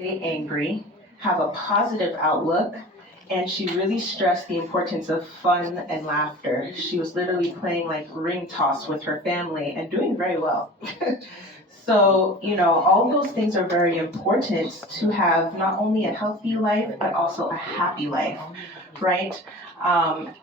stay angry, have a positive outlook, and she really stressed the importance of fun and laughter. She was literally playing like ring toss with her family and doing very well. So, all those things are very important to have not only a healthy life, but also a happy life, right? Um,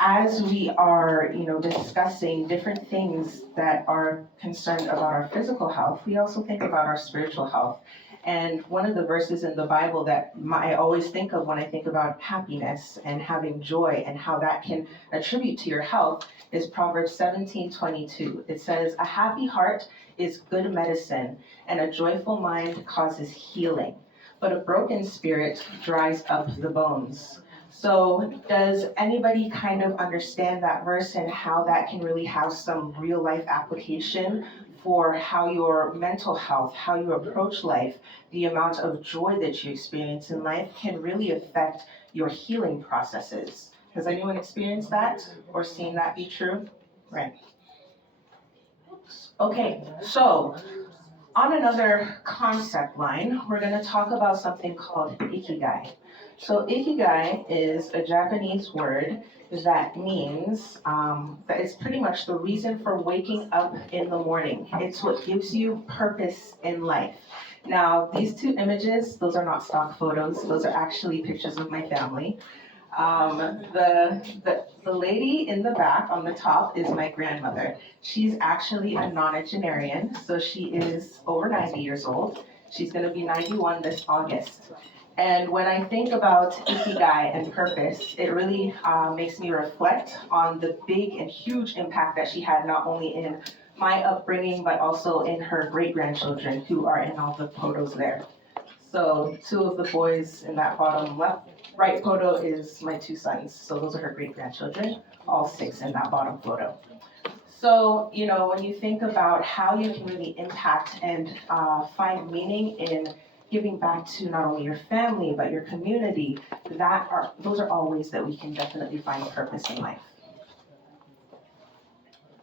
as we are, discussing different things that are concerned about our physical health, we also think about our spiritual health. And one of the verses in the Bible that I always think of when I think about happiness and having joy and how that can attribute to your health is Proverbs 17:22. It says, "A happy heart is good medicine, and a joyful mind causes healing. But a broken spirit dries up the bones." So does anybody kind of understand that verse and how that can really have some real life application for how your mental health, how you approach life, the amount of joy that you experience in life can really affect your healing processes? Has anyone experienced that or seen that be true? Right. Okay, so on another concept line, we're going to talk about something called ikigai. So ikigai is a Japanese word that means that it's pretty much the reason for waking up in the morning. It's what gives you purpose in life. Now, these two images, those are not stock photos. Those are actually pictures of my family. The lady in the back on the top is my grandmother. She's actually a nonagenarian, so she is over 90 years old. She's going to be 91 this August. And when I think about ikigai and purpose, it really makes me reflect on the big and huge impact that she had not only in my upbringing, but also in her great-grandchildren who are in all the photos there. So 2 of the boys in that bottom right photo is my 2 sons. So those are her great-grandchildren, all 6 in that bottom photo. So, when you think about how you can really impact and find meaning in giving back to not only your family, but your community, those are all ways that we can definitely find purpose in life.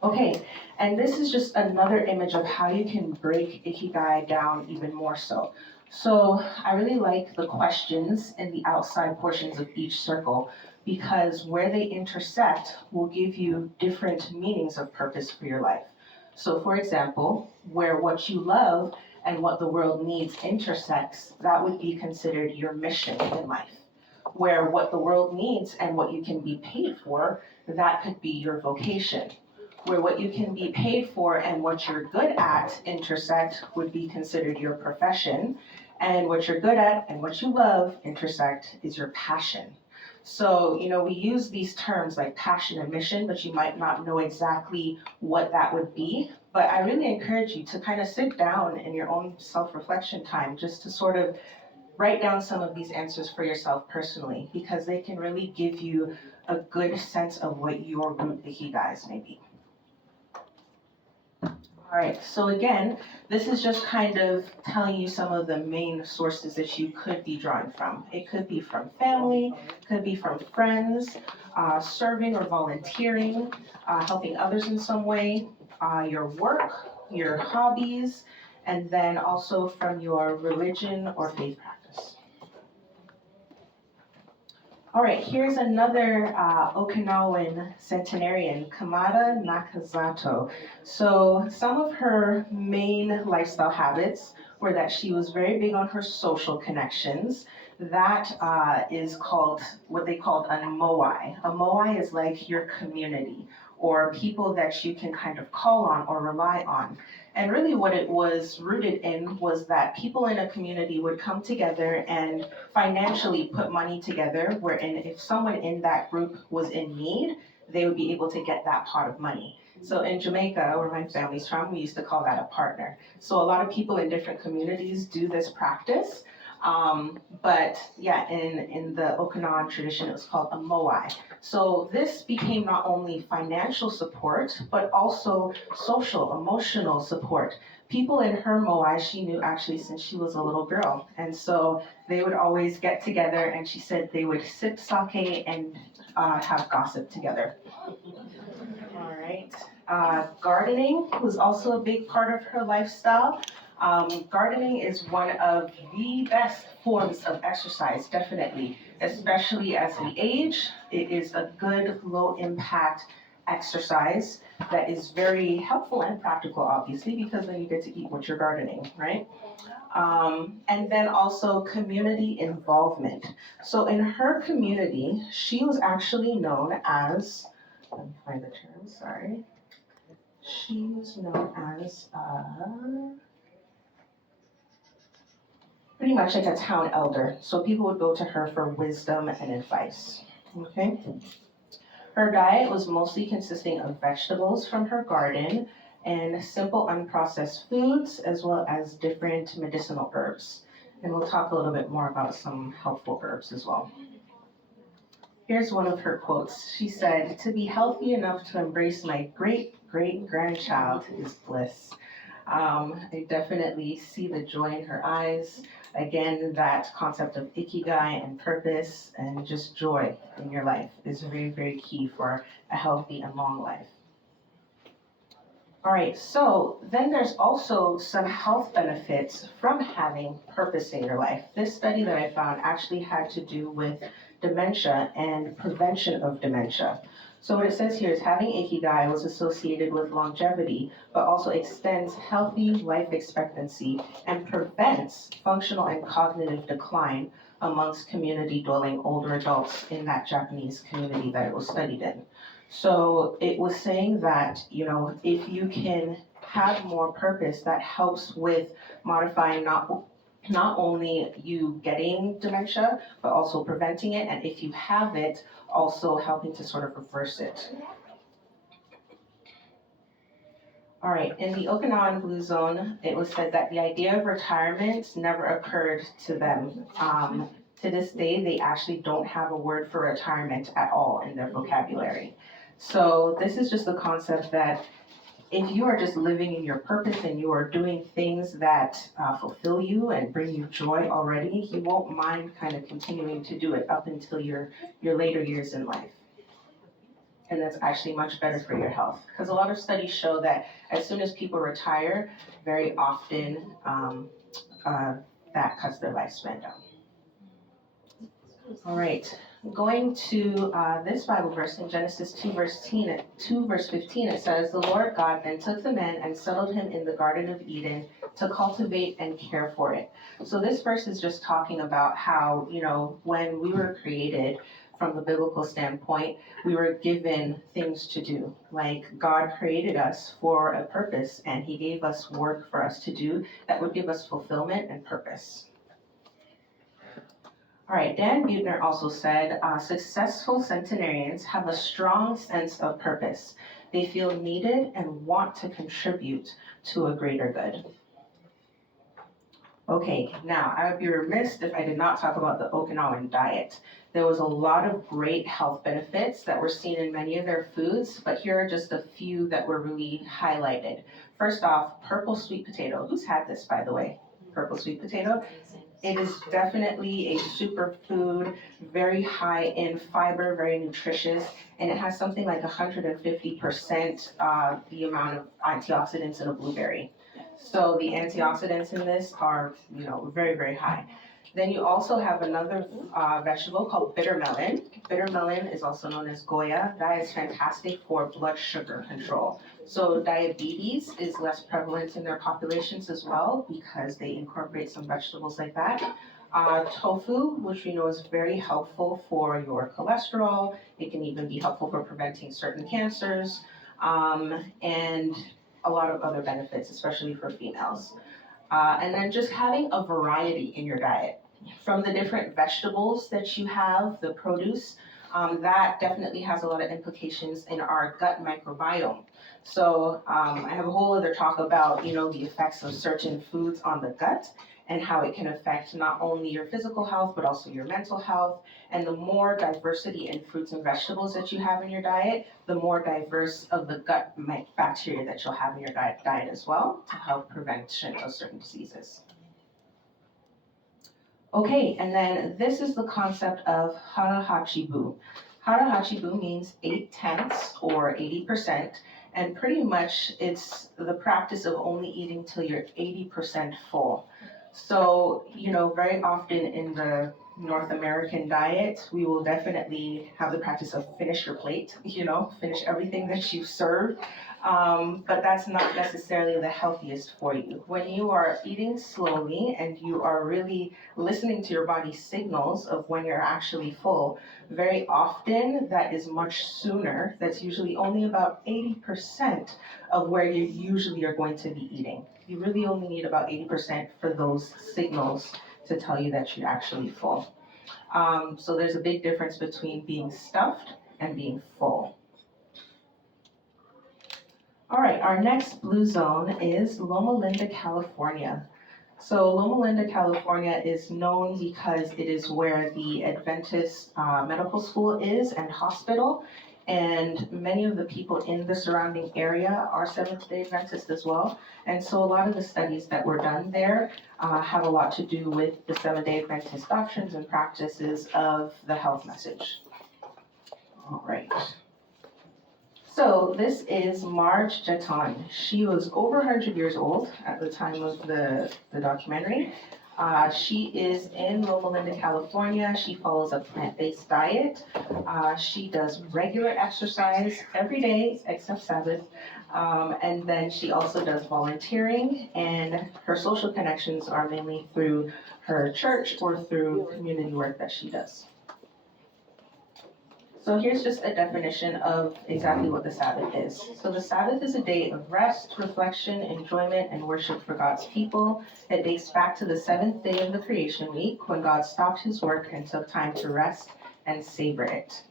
Okay, and this is just another image of how you can break ikigai down even more so. So I really like the questions in the outside portions of each circle because where they intersect will give you different meanings of purpose for your life. So for example, where what you love and what the world needs intersects, that would be considered your mission in life. Where what the world needs and what you can be paid for, that could be your vocation. Where what you can be paid for and what you're good at intersect would be considered your profession, and what you're good at and what you love intersect is your passion. So, we use these terms like passion and mission, but you might not know exactly what that would be. But I really encourage you to kind of sit down in your own self-reflection time just to sort of write down some of these answers for yourself personally, because they can really give you a good sense of what your root ikigais may be. All right, so again, this is just kind of telling you some of the main sources that you could be drawing from. It could be from family, could be from friends, serving or volunteering, helping others in some way, your work, your hobbies, and then also from your religion or faith practice. All right, here's another Okinawan centenarian, Kamada Nakazato. So some of her main lifestyle habits were that she was very big on her social connections. That is called what they called a moai. A moai is like your community or people that you can kind of call on or rely on. And really what it was rooted in was that people in a community would come together and financially put money together, wherein if someone in that group was in need, they would be able to get that pot of money. So in Jamaica, where my family's from, we used to call that a partner. So a lot of people in different communities do this practice. But yeah, in the Okinawan tradition, it was called a moai. So this became not only financial support, but also social, emotional support. People in her moai, she knew actually since she was a little girl. And so they would always get together, and she said they would sip sake and have gossip together. All right. Gardening was also a big part of her lifestyle. Gardening is one of the best forms of exercise, definitely, especially as we age. It is a good low impact exercise that is very helpful and practical, obviously, because then you get to eat what you're gardening, right? And then also community involvement. So in her community, she was actually known as, let me find the term, sorry. She was known as pretty much like a town elder. So people would go to her for wisdom and advice. Okay. Her diet was mostly consisting of vegetables from her garden and simple unprocessed foods, as well as different medicinal herbs. And we'll talk a little bit more about some helpful herbs as well. Here's one of her quotes. She said, "To be healthy enough to embrace my great-great-grandchild is bliss." I definitely see the joy in her eyes. Again, that concept of ikigai and purpose and just joy in your life is very, very key for a healthy and long life. All right, so then there's also some health benefits from having purpose in your life. This study that I found actually had to do with dementia and prevention of dementia. So what it says here is having ikigai was associated with longevity, but also extends healthy life expectancy and prevents functional and cognitive decline amongst community-dwelling older adults in that Japanese community that it was studied in. So it was saying that, if you can have more purpose, that helps with modifying not only you getting dementia, but also preventing it, and if you have it, also helping to sort of reverse it. All right, in the Okinawan Blue Zone, it was said that the idea of retirement never occurred to them. To this day, they actually don't have a word for retirement at all in their vocabulary. So this is just the concept that if you are just living in your purpose and you are doing things that fulfill you and bring you joy already, you won't mind kind of continuing to do it up until your later years in life. And that's actually much better for your health. Because a lot of studies show that as soon as people retire, very often that cuts their lifespan down. All right, going to this Bible verse in Genesis 2 verse 15, it says, "The Lord God then took the man and settled him in the Garden of Eden to cultivate and care for it." So this verse is just talking about how, when we were created, from the biblical standpoint, we were given things to do. Like God created us for a purpose, and He gave us work for us to do that would give us fulfillment and purpose. All right, Dan Buettner also said, successful centenarians have a strong sense of purpose. They feel needed and want to contribute to a greater good. Okay, now I would be remiss if I did not talk about the Okinawan diet. There was a lot of great health benefits that were seen in many of their foods, but here are just a few that were really highlighted. First off, purple sweet potato. Who's had this, by the way? Purple sweet potato? It is definitely a superfood, very high in fiber, very nutritious, and it has something like 150% the amount of antioxidants in a blueberry. So the antioxidants in this are, very, very high. Then you also have another vegetable called bitter melon. Bitter melon is also known as Goya. That is fantastic for blood sugar control. So diabetes is less prevalent in their populations as well because they incorporate some vegetables like that. Tofu, which we know is very helpful for your cholesterol. It can even be helpful for preventing certain cancers, and a lot of other benefits, especially for females. And then just having a variety in your diet. From the different vegetables that you have, the produce, that definitely has a lot of implications in our gut microbiome. So I have a whole other talk about, the effects of certain foods on the gut and how it can affect not only your physical health, but also your mental health. And the more diversity in fruits and vegetables that you have in your diet, the more diverse of the gut bacteria that you'll have in your diet as well to help prevention of certain diseases. Okay, and then this is the concept of hara hachibu. Hara hachibu means 8/10 or 80%, And pretty much it's the practice of only eating till you're 80% full. So, very often in the North American diet, we will definitely have the practice of finish your plate, finish everything that you've served. But that's not necessarily the healthiest for you. When you are eating slowly and you are really listening to your body's signals of when you're actually full, very often that is much sooner. That's usually only about 80% of where you usually are going to be eating. You really only need about 80% for those signals to tell you that you're actually full. So there's a big difference between being stuffed and being full. All right, our next blue zone is Loma Linda, California. So Loma Linda, California is known because it is where the Adventist medical school is and hospital. And many of the people in the surrounding area are Seventh-day Adventists as well. And so a lot of the studies that were done there have a lot to do with the Seventh-day Adventist doctrines and practices of the health message. All right. So this is Marge Jeton. She was over 100 years old at the time of the documentary. She is in Loma Linda, California. She follows a plant-based diet. She does regular exercise every day except Sabbath. And then she also does volunteering, and her social connections are mainly through her church or through community work that she does. So here's just a definition of exactly what the Sabbath is. So the Sabbath is a day of rest, reflection, enjoyment, and worship for God's people. It dates back to the seventh day of the creation week when God stopped his work and took time to rest and savor it.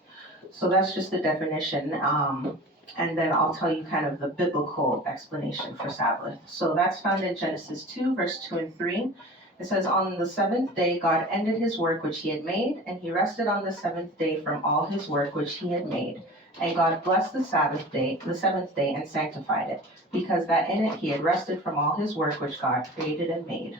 So that's just the definition. And then I'll tell you kind of the biblical explanation for Sabbath. So that's found in Genesis 2, verse 2 and 3. It says, on the seventh day, God ended his work which he had made, and he rested on the seventh day from all his work which he had made. And God blessed the seventh day, and sanctified it, because that in it he had rested from all his work which God created and made.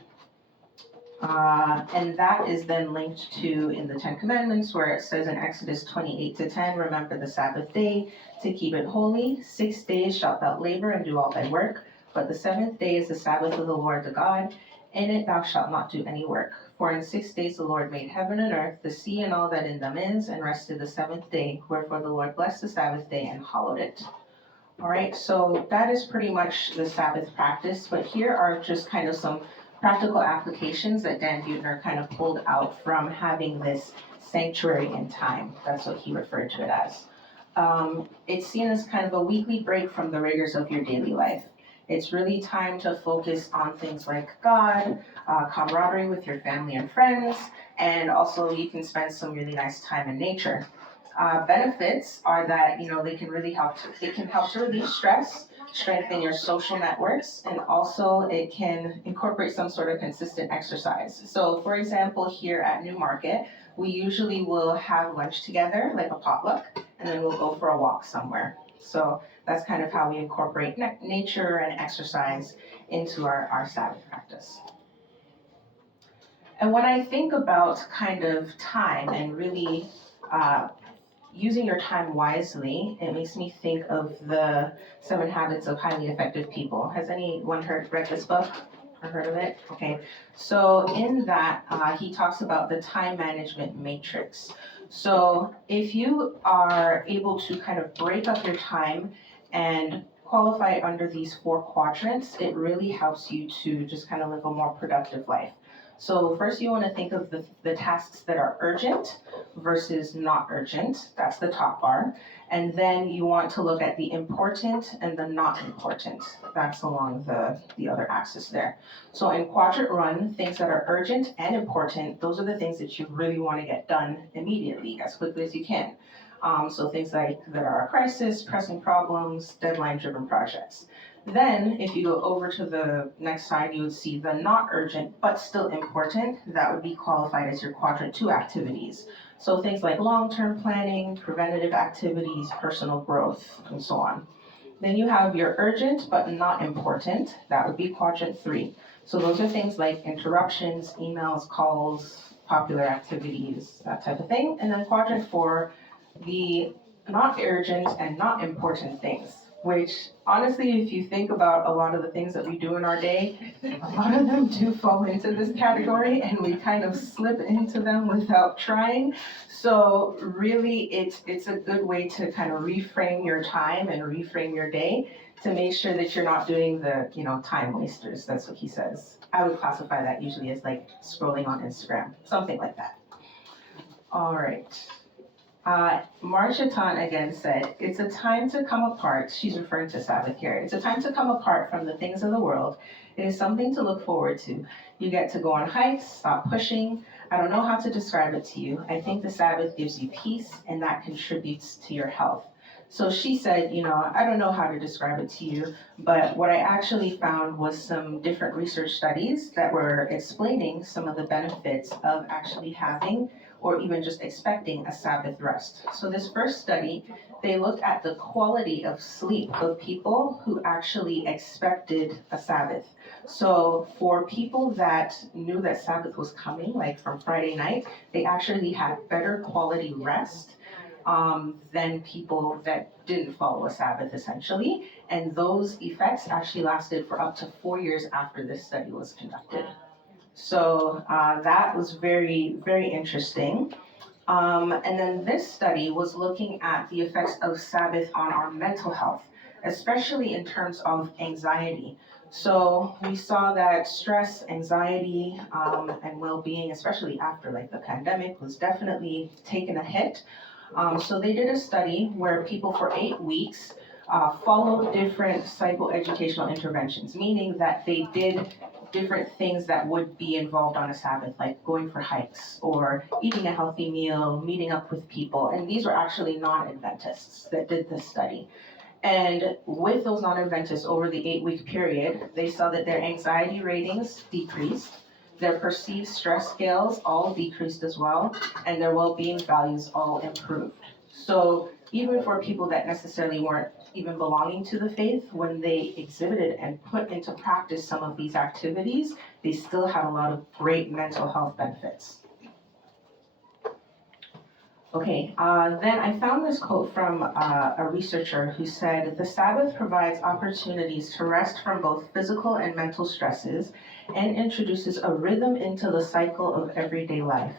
And that is then linked to in the Ten Commandments, where it says in Exodus 28:10, remember the Sabbath day to keep it holy. 6 days shalt thou labor and do all thy work, but the seventh day is the Sabbath of the Lord the God. In it thou shalt not do any work. For in 6 days the Lord made heaven and earth, the sea and all that in them is, and rested the seventh day. Wherefore the Lord blessed the Sabbath day and hallowed it. All right, so that is pretty much the Sabbath practice, but here are just kind of some practical applications that Dan Buettner kind of pulled out from having this sanctuary in time. That's what he referred to it as. It's seen as kind of a weekly break from the rigors of your daily life. It's really time to focus on things like God, camaraderie with your family and friends, and also you can spend some really nice time in nature. Benefits are that, they can really help to relieve stress, strengthen your social networks, and also it can incorporate some sort of consistent exercise. So for example, here at Newmarket, we usually will have lunch together, like a potluck, and then we'll go for a walk somewhere. So that's kind of how we incorporate nature and exercise into our Sabbath practice. And when I think about kind of time and really using your time wisely, it makes me think of the 7 Habits of Highly Effective People. Has anyone read this book or heard of it? Okay, so in that, he talks about the time management matrix. So if you are able to kind of break up your time and qualify it under these 4 quadrants, it really helps you to just kind of live a more productive life. So first you want to think of the tasks that are urgent versus not urgent. That's the top bar. And then you want to look at the important and the not important. That's along the other axis there. So in quadrant 1, things that are urgent and important, those are the things that you really want to get done immediately, as quickly as you can. So things like that are a crisis, pressing problems, deadline-driven projects. Then, if you go over to the next side, you would see the not urgent, but still important. That would be qualified as your quadrant 2 activities. So things like long-term planning, preventative activities, personal growth, and so on. Then you have your urgent, but not important. That would be quadrant 3. So those are things like interruptions, emails, calls, popular activities, that type of thing. And then quadrant 4, the not urgent and not important things. which honestly, if you think about a lot of the things that we do in our day, a lot of them do fall into this category, and we kind of slip into them without trying. So really, it's a good way to kind of reframe your time and reframe your day to make sure that you're not doing the, time wasters. That's what he says. I would classify that usually as like scrolling on Instagram, something like that. All right. Marchatan again said, it's a time to come apart. She's referring to Sabbath here. It's a time to come apart from the things of the world. It is something to look forward to. You get to go on hikes, stop pushing. I don't know how to describe it to you. I think the Sabbath gives you peace, and that contributes to your health. So she said, I don't know how to describe it to you, but what I actually found was some different research studies that were explaining some of the benefits of actually having or even just expecting a Sabbath rest. So this first study, they looked at the quality of sleep of people who actually expected a Sabbath. So for people that knew that Sabbath was coming, like from Friday night, they actually had better quality rest than people that didn't follow a Sabbath, essentially. And those effects actually lasted for up to 4 years after this study was conducted. So that was very, very interesting. And then this study was looking at the effects of Sabbath on our mental health, especially in terms of anxiety. So we saw that stress, anxiety, and well-being, especially after like the pandemic, was definitely taking a hit. So they did a study where people for 8 weeks followed different psychoeducational interventions, meaning that they did different things that would be involved on a Sabbath, like going for hikes or eating a healthy meal, meeting up with people. And these were actually non-Adventists that did this study. And with those non-Adventists over the 8-week period, they saw that their anxiety ratings decreased, their perceived stress scales all decreased as well, and their well-being values all improved. So even for people that necessarily weren't even belonging to the faith, when they exhibited and put into practice some of these activities, they still had a lot of great mental health benefits. Okay, then I found this quote from a researcher who said, the Sabbath provides opportunities to rest from both physical and mental stresses and introduces a rhythm into the cycle of everyday life.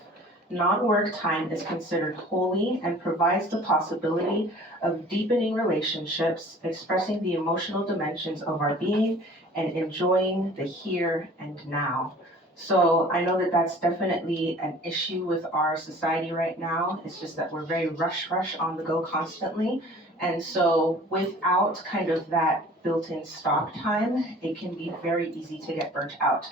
Non-work time is considered holy and provides the possibility of deepening relationships, expressing the emotional dimensions of our being, and enjoying the here and now. So I know that that's definitely an issue with our society right now. It's just that we're very rush on the go constantly. And so without kind of that built-in stop time, it can be very easy to get burnt out.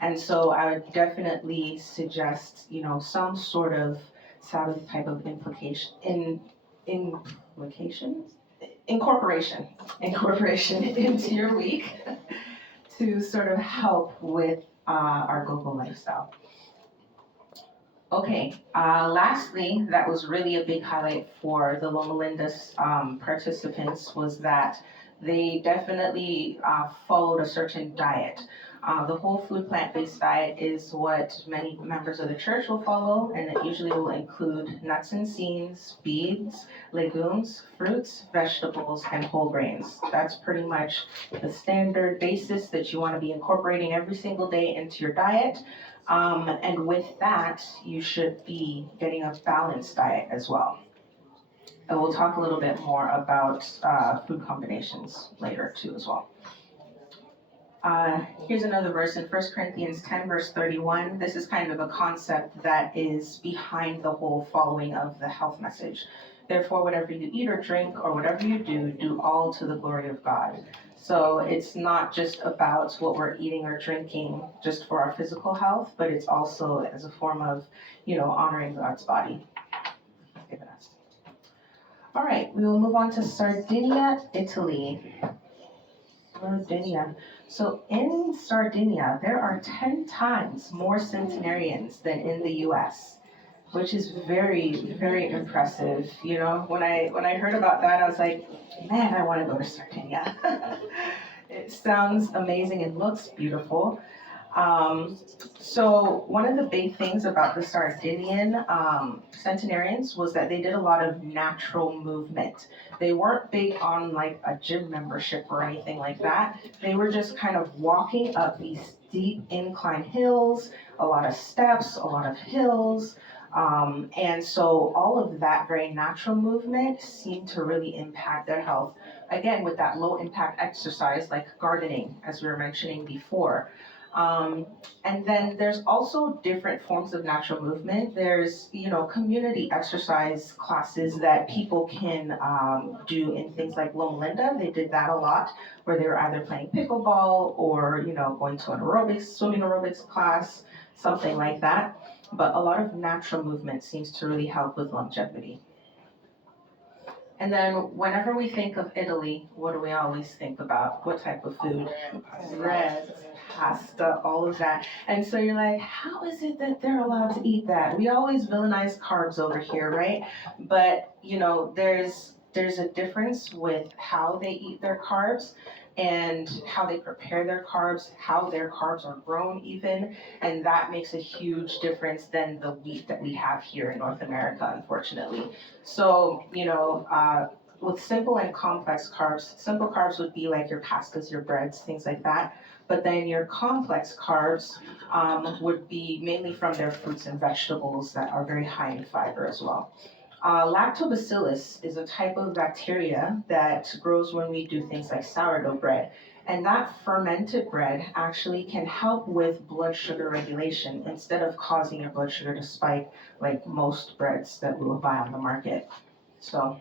And so I would definitely suggest, some sort of Sabbath type of incorporation into your week to sort of help with our go-go lifestyle. Okay, lastly, that was really a big highlight for the Loma Linda's participants was that they definitely followed a certain diet. The whole food plant-based diet is what many members of the church will follow, and it usually will include nuts and seeds, beans, legumes, fruits, vegetables, and whole grains. That's pretty much the standard basis that you want to be incorporating every single day into your diet. And with that, you should be getting a balanced diet as well. And we'll talk a little bit more about food combinations later too as well. Here's another verse in 1 Corinthians 10, verse 31. This is kind of a concept that is behind the whole following of the health message. Therefore, whatever you eat or drink or whatever you do, do all to the glory of God. So it's not just about what we're eating or drinking just for our physical health, but it's also as a form of, honoring God's body given us. All right, we will move on to Sardinia, Italy. Sardinia. So in Sardinia, there are 10 times more centenarians than in the U.S., which is very, very impressive. When I heard about that, I was like, man, I want to go to Sardinia. It sounds amazing and looks beautiful. Um, so one of the big things about the Sardinian centenarians was that they did a lot of natural movement. They weren't big on like a gym membership or anything like that. They were just kind of walking up these steep incline hills, a lot of steps, a lot of hills. And so all of that very natural movement seemed to really impact their health. Again, with that low impact exercise like gardening, as we were mentioning before. Um, and then there's also different forms of natural movement. There's, community exercise classes that people can do in things like Loma Linda. They did that a lot, where they were either playing pickleball or, going to an swimming aerobics class, something like that. But a lot of natural movement seems to really help with longevity. And then whenever we think of Italy, what do we always think about? What type of food? Bread, pasta, all of that. And so you're like, how is it that they're allowed to eat that? We always villainize carbs over here, right? But, there's a difference with how they eat their carbs and how they prepare their carbs, how their carbs are grown even, and that makes a huge difference than the wheat that we have here in North America, unfortunately. So, with simple and complex carbs, simple carbs would be like your pastas, your breads, things like that. But then your complex carbs would be mainly from their fruits and vegetables that are very high in fiber as well. Lactobacillus is a type of bacteria that grows when we do things like sourdough bread. And that fermented bread actually can help with blood sugar regulation instead of causing your blood sugar to spike like most breads that we will buy on the market. So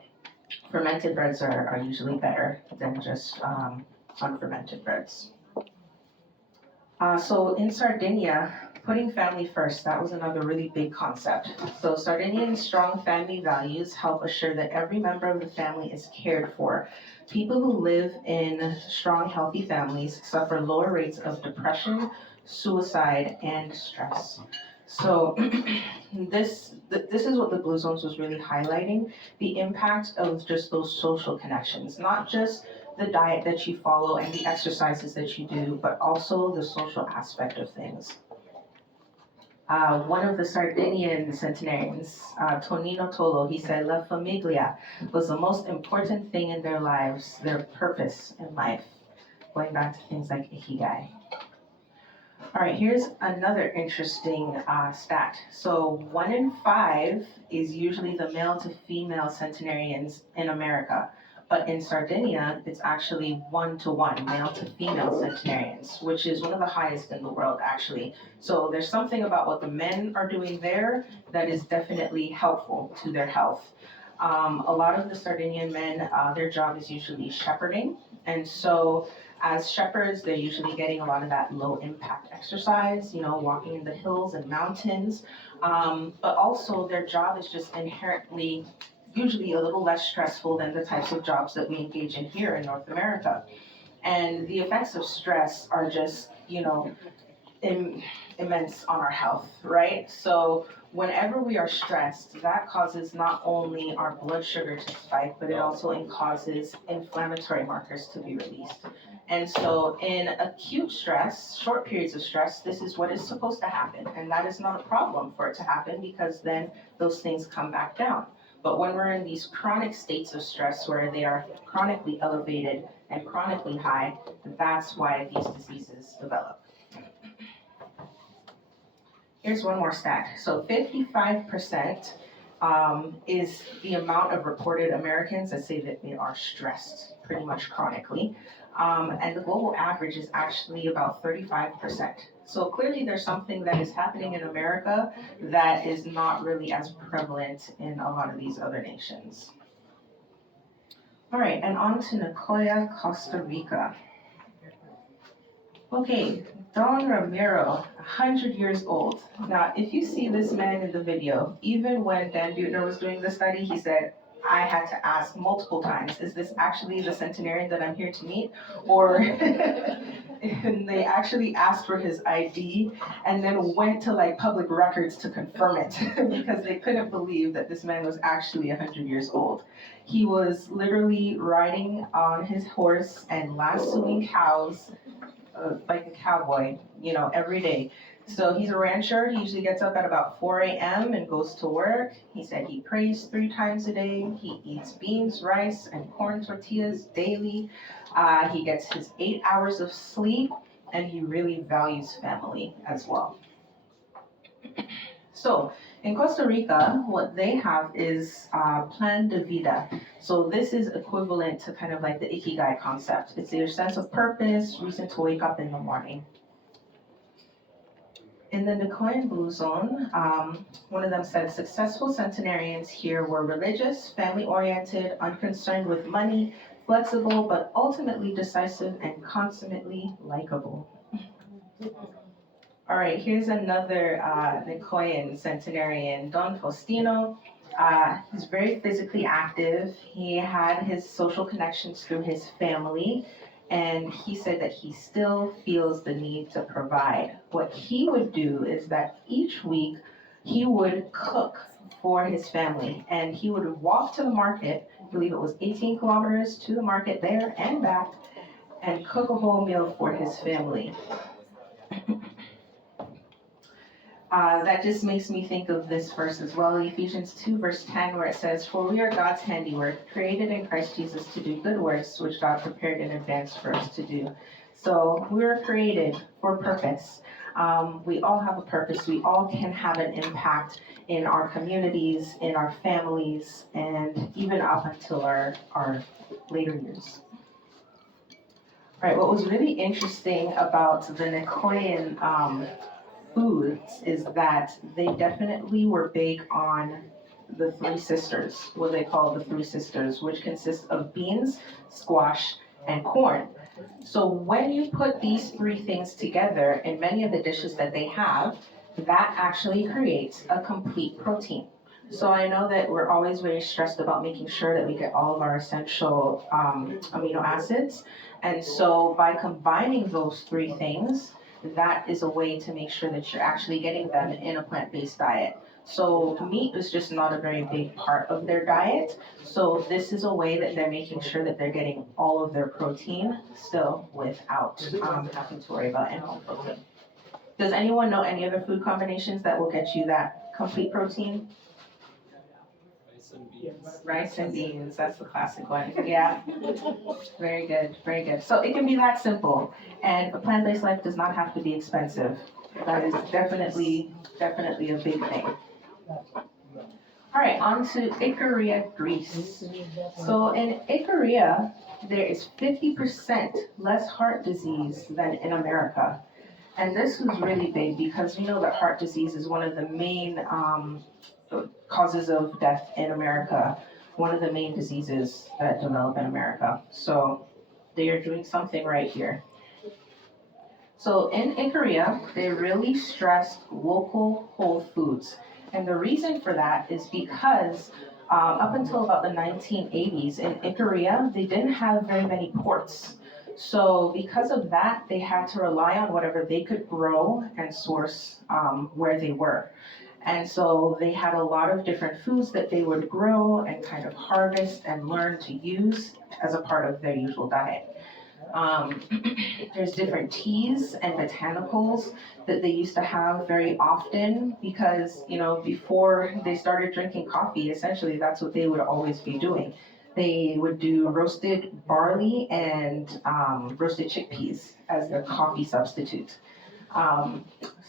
fermented breads are usually better than just unfermented breads. So in Sardinia, putting family first, that was another really big concept. So Sardinian strong family values help assure that every member of the family is cared for. People who live in strong, healthy families suffer lower rates of depression, suicide, and stress. So this is what the Blue Zones was really highlighting, the impact of just those social connections, not just the diet that you follow and the exercises that you do, but also the social aspect of things. One of the Sardinian centenarians, Tonino Tolo, he said, La Famiglia was the most important thing in their lives, their purpose in life, going back to things like ikigai. All right, here's another interesting stat. So 1 in 5 is usually the male to female centenarians in America. But in Sardinia, it's actually 1 to 1, male to female centenarians, which is one of the highest in the world, actually. So there's something about what the men are doing there that is definitely helpful to their health. A lot of the Sardinian men, their job is usually shepherding. And so as shepherds, they're usually getting a lot of that low impact exercise, walking in the hills and mountains. But also their job is just inherently usually a little less stressful than the types of jobs that we engage in here in North America. And the effects of stress are just, immense on our health, right? So whenever we are stressed, that causes not only our blood sugar to spike, but it also causes inflammatory markers to be released. And so in acute stress, short periods of stress, this is what is supposed to happen. And that is not a problem for it to happen because then those things come back down. But when we're in these chronic states of stress where they are chronically elevated and chronically high, that's why these diseases develop. Here's one more stat. So 55% is the amount of reported Americans that say that they are stressed pretty much chronically. And the global average is actually about 35%. So clearly there's something that is happening in America that is not really as prevalent in a lot of these other nations. All right, and on to Nicoya, Costa Rica. Okay, Don Ramiro, 100 years old. Now, if you see this man in the video, even when Dan Buettner was doing the study, he said, I had to ask multiple times, is this actually the centenarian that I'm here to meet? Or and they actually asked for his ID and then went to like public records to confirm it because they couldn't believe that this man was actually 100 years old. He was literally riding on his horse and lassoing cows like a cowboy, every day. So he's a rancher. He usually gets up at about 4 a.m. and goes to work. He said he prays 3 times a day. He eats beans, rice, and corn tortillas daily. He gets his 8 hours of sleep, and he really values family as well. So in Costa Rica, what they have is plan de vida. So this is equivalent to kind of like the ikigai concept. It's your sense of purpose, reason to wake up in the morning. In the Nicoyan Blue Zone, one of them said, successful centenarians here were religious, family-oriented, unconcerned with money, flexible, but ultimately decisive and consummately likable. All right, here's another Nicoyan centenarian, Don Faustino. He's very physically active. He had his social connections through his family, and he said that he still feels the need to provide. What he would do is that each week he would cook for his family, and he would walk to the market, I believe it was 18 kilometers to the market there and back, and cook a whole meal for his family. That just makes me think of this verse as well, Ephesians 2, verse 10, where it says, for we are God's handiwork, created in Christ Jesus to do good works, which God prepared in advance for us to do. So we were created for purpose. We all have a purpose. We all can have an impact in our communities, in our families, and even up until our later years. All right, what was really interesting about the Nicoyan foods is that they definitely were big on the three sisters, what they call the three sisters, which consists of beans, squash, and corn. So when you put these three things together in many of the dishes that they have, that actually creates a complete protein. So I know that we're always very stressed about making sure that we get all of our essential amino acids. And so by combining those three things, that is a way to make sure that you're actually getting them in a plant-based diet. So meat is just not a very big part of their diet. So this is a way that they're making sure that they're getting all of their protein still without having to worry about animal protein. Does anyone know any other food combinations that will get you that complete protein? Rice and beans, that's the classic one. Yeah, very good, very good. So it can be that simple, and a plant-based life does not have to be expensive. That is definitely a big thing. All right, on to Ikaria, Greece. So in Ikaria, there is 50% less heart disease than in America. And this was really big because we know that heart disease is one of the main causes of death in America, one of the main diseases that develop in America. So they are doing something right here. So in Ikaria, they really stressed local whole foods. And the reason for that is because up until about the 1980s in Ikaria, they didn't have very many ports. So because of that, they had to rely on whatever they could grow and source where they were. And so they had a lot of different foods that they would grow and kind of harvest and learn to use as a part of their usual diet. There's different teas and botanicals that they used to have very often because, before they started drinking coffee, essentially that's what they would always be doing. They would do roasted barley and roasted chickpeas as their coffee substitute.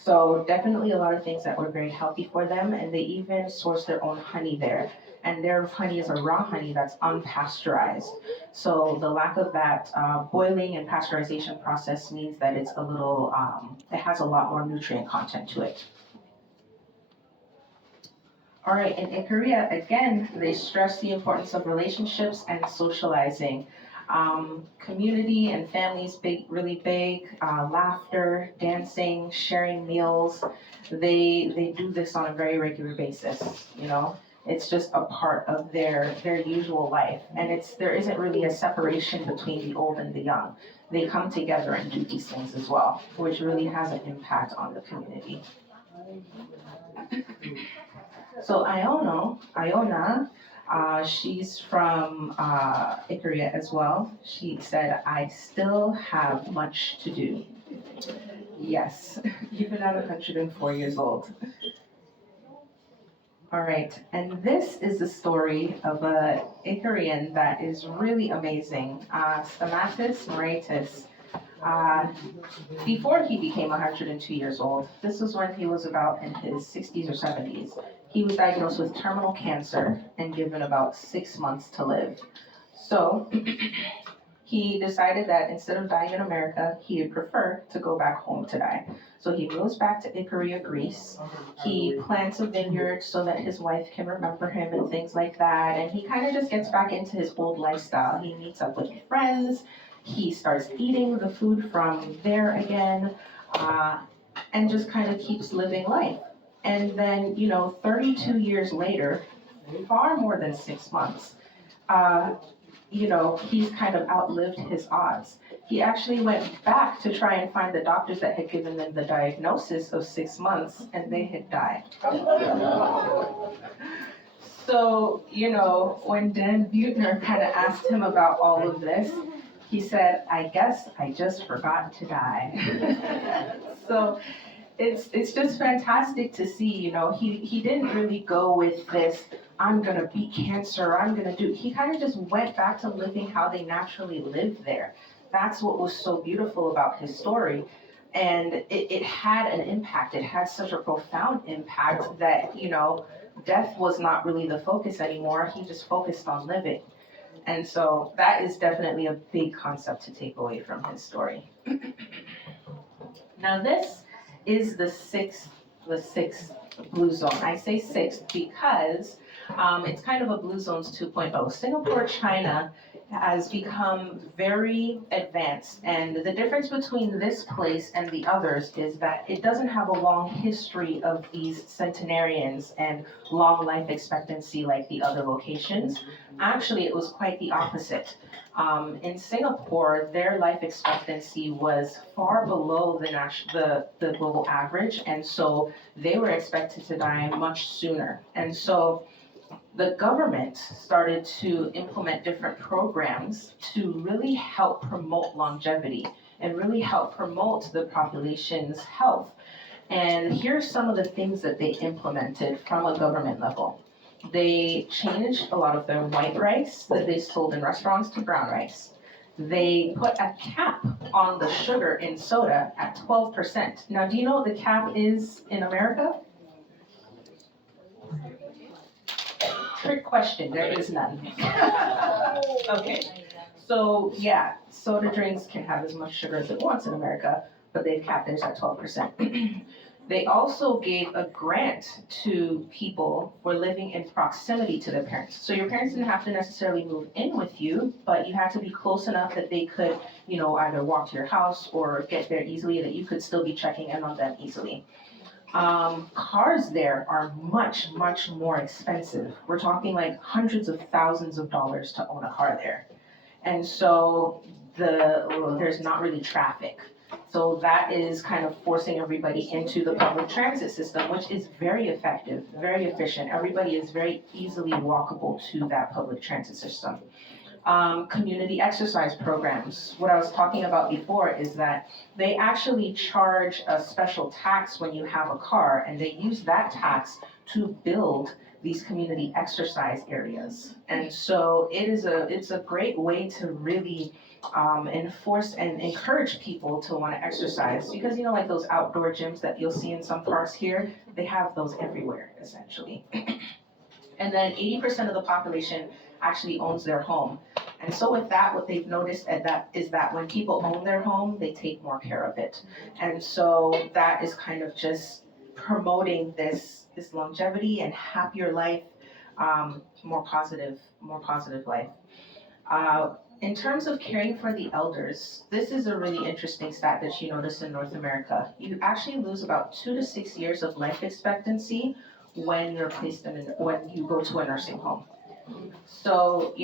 So definitely a lot of things that were very healthy for them, and they even source their own honey there. And their honey is a raw honey that's unpasteurized. So the lack of that boiling and pasteurization process means that it's it has a lot more nutrient content to it. All right, in Korea, again, they stress the importance of relationships and socializing. Community and families, really big, laughter, dancing, sharing meals. They do this on a very regular basis, It's just a part of their usual life. And there isn't really a separation between the old and the young. They come together and do these things as well, which really has an impact on the community. So Iona, She's from Ikaria as well. She said, I still have much to do. Yes, even at 104 years old. All right, and this is the story of a Icarian that is really amazing. Stamatis Moretus. Uh, Before he became 102 years old, this was when he was about in his 60s or 70s. He was diagnosed with terminal cancer and given about 6 months to live. So he decided that instead of dying in America, he would prefer to go back home to die. So he moves back to Ikaria, Greece. He plants a vineyard so that his wife can remember him and things like that. And he kind of just gets back into his old lifestyle. He meets up with friends. He starts eating the food from there again, and just kind of keeps living life. And then, 32 years later, far more than 6 months, he's kind of outlived his odds. He actually went back to try and find the doctors that had given them the diagnosis of 6 months, and they had died. So, when Dan Buettner kind of asked him about all of this, he said, I guess I just forgot to die. So it's just fantastic to see, he didn't really go with this, I'm going to beat cancer, he kind of just went back to living how they naturally lived there. That's what was so beautiful about his story. And it had an impact. It had such a profound impact that, death was not really the focus anymore. He just focused on living. And so that is definitely a big concept to take away from his story. Now this is the sixth blue zone. I say sixth because it's kind of a blue zones 2.0. Singapore, China has become very advanced, and the difference between this place and the others is that it doesn't have a long history of these centenarians and long life expectancy like the other locations. Actually, it was quite the opposite. In Singapore, their life expectancy was far below the global average, and so they were expected to die much sooner. And so the government started to implement different programs to really help promote longevity and really help promote the population's health. And here's some of the things that they implemented from a government level. They changed a lot of their white rice that they sold in restaurants to brown rice. They put a cap on the sugar in soda at 12%. Now, do you know what the cap is in America? Trick question, there is none. Okay, so yeah, soda drinks can have as much sugar as it wants in America, but they've capped theirs at 12%. They also gave a grant to people for living in proximity to their parents. So your parents didn't have to necessarily move in with you, but you had to be close enough that they could, either walk to your house or get there easily, that you could still be checking in on them easily. Cars there are much, much more expensive. We're talking like hundreds of thousands of dollars to own a car there. And so there's not really traffic. So that is kind of forcing everybody into the public transit system, which is very effective, very efficient. Everybody is very easily walkable to that public transit system. Community exercise programs. What I was talking about before is that they actually charge a special tax when you have a car, and they use that tax to build these community exercise areas. And so it's a great way to really enforce and encourage people to want to exercise, because like those outdoor gyms that you'll see in some parks here, they have those everywhere essentially. And then 80% of the population actually owns their home. And so with that, what they've noticed is that when people own their home, they take more care of it. And so that is kind of just promoting this longevity and happier life, more positive life. In terms of caring for the elders, this is a really interesting stat that you notice in North America. You actually lose about 2 to 6 years of life expectancy when you're when you go to a nursing home. So,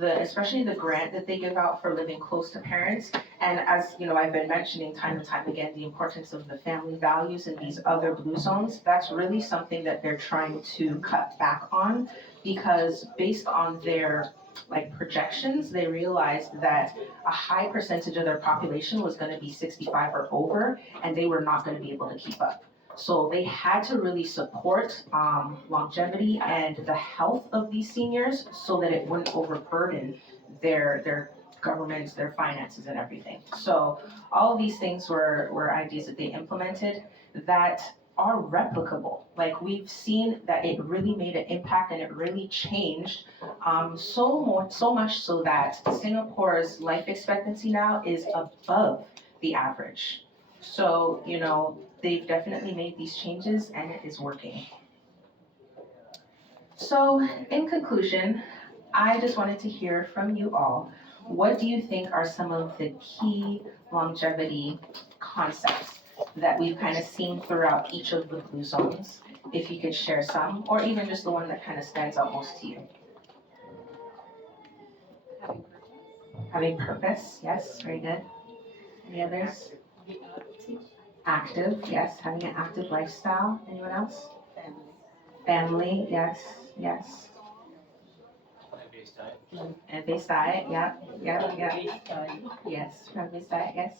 especially the grant that they give out for living close to parents, and as I've been mentioning time and time again, the importance of the family values in these other blue zones, that's really something that they're trying to cut back on, because based on their projections, they realized that a high percentage of their population was going to be 65 or over, and they were not going to be able to keep up. So they had to really support longevity and the health of these seniors so that it wouldn't overburden their governments, their finances, and everything. So all of these things were ideas that they implemented that are replicable. Like, we've seen that it really made an impact and it really changed so much so that Singapore's life expectancy now is above the average. So, they've definitely made these changes and it is working. So, in conclusion, I just wanted to hear from you all. What do you think are some of the key longevity concepts that we've kind of seen throughout each of the blue zones? If you could share some, or even just the one that kind of stands out most to you. Having purpose, yes, very good. Any others? Active, yes, having an active lifestyle. Anyone else? Family, yes, yes. Plant-based diet, yeah. Yes, plant-based diet, yes.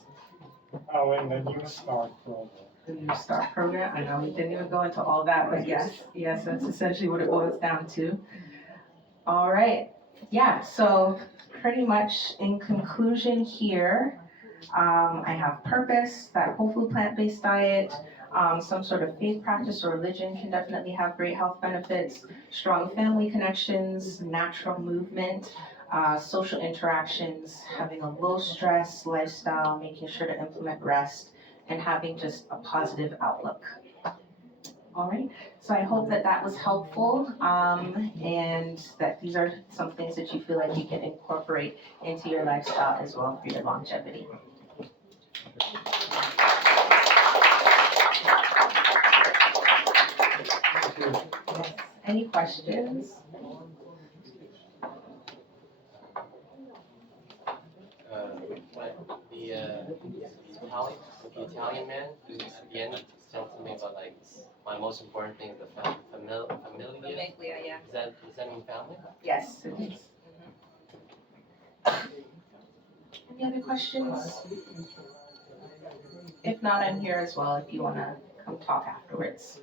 Oh, and the New Start program. The New Start program, I know we didn't even go into all that, but yes, that's essentially what it boils down to. All right, yeah, so pretty much in conclusion here, I have purpose, that whole food plant-based diet, some sort of faith practice or religion can definitely have great health benefits, strong family connections, natural movement, social interactions, having a low stress lifestyle, making sure to implement rest, and having just a positive outlook. All right, so I hope that that was helpful, and that these are some things that you feel like you can incorporate into your lifestyle as well for your longevity. Any questions? The Italian man, at the end, said something about like my most important thing is the familia. Famiglia, yeah. Does that mean family? Yes, it is. Any other questions? If not, I'm here as well if you want to come talk afterwards.